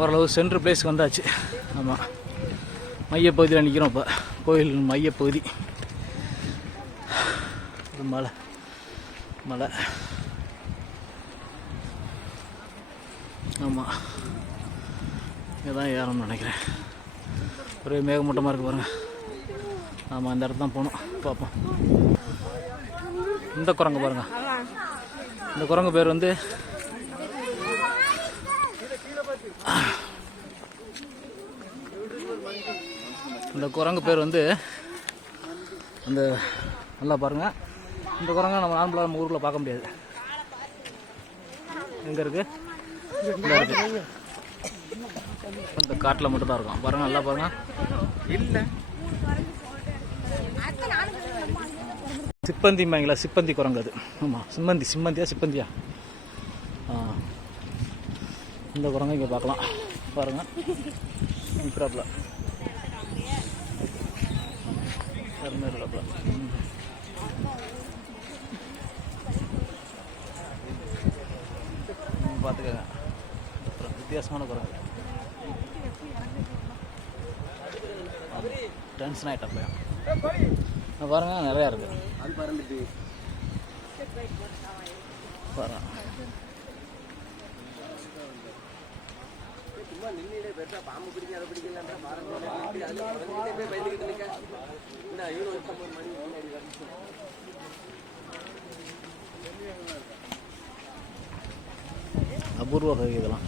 ஓரளவு சென்ட்ரு பிளேஸ்க்கு வந்தாச்சு. ஆமாம் மையப்பகுதியில் நிற்கிறோம் இப்போ. கோயில் மையப்பகுதி. மலை. மலை. ஆமாம் இதான் ஏறணும்னு நினைக்கிறேன். ஒரே மேகமூட்டமாக இருக்குது பாருங்க. ஆமாம் இந்த இடத்து தான் போகணும் பார்ப்போம் இந்த குரங்கு பாருங்க. இந்த குரங்கு பேர் வந்து இந்த குரங்கு பேர் வந்து அந்த நல்லா பாருங்கள் இந்த குரங்கை நம்ம நார்மலாக நம்ம ஊருக்குள்ளே பார்க்க முடியாது. எங்கே இருக்குது இந்த காட்டில் மட்டும் தான் இருக்கும். பாருங்கள் நல்லா பாருங்கள் இல்லை சிப்பந்திம்பாங்களா சிப்பந்தி குரங்கு அது. ஆமாம் சிம்மந்தி சிம்மந்தியா சிப்பந்தியா? ஆ. இந்த குரங்கு இங்கே பார்க்கலாம். பாருங்கள் நிற்கிறாப்புல பார்த்துக்கங்க. அப்புறம் வித்தியாசமான குரங்கு. டென்ஷன் ஆகிட்டப்ப பாருங்க நிறையா இருக்குது பாருங்க. சும்மா நின்னிலே பெருசா பாம்பு பிடிக்க அதை பிடிக்கலன்ற பாருங்க போய் பயந்துக்கிட்டு நிற்க என்ன ஐயோ ஒரு மணி முன்னாடி அபூர்வ இதெல்லாம்.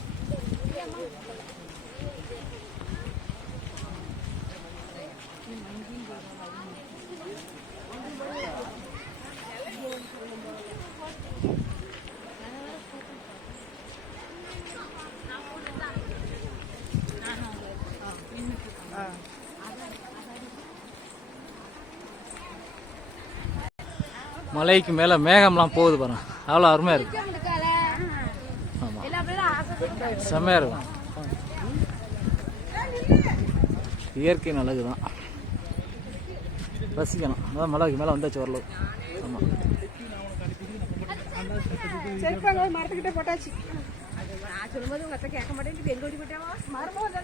மலைக்கு மேலே மேகம்லாம் போகுது பாருங்க. அவ்வளோ அருமையாக இருக்கு. ஆமாம் செம்மையாக இருக்கும் இயற்கை நல்லது தான் ரசிக்கணும். அதான் மலைக்கு மேலே வந்தாச்சு வரலவு ஆமாம் செருப்பாங்க மரத்துக்கிட்ட போட்டாச்சு. நான் சொல்லும்போது உங்க கேட்க மாட்டேங்குது எங்க ஓடி போட்டாவா மரமும்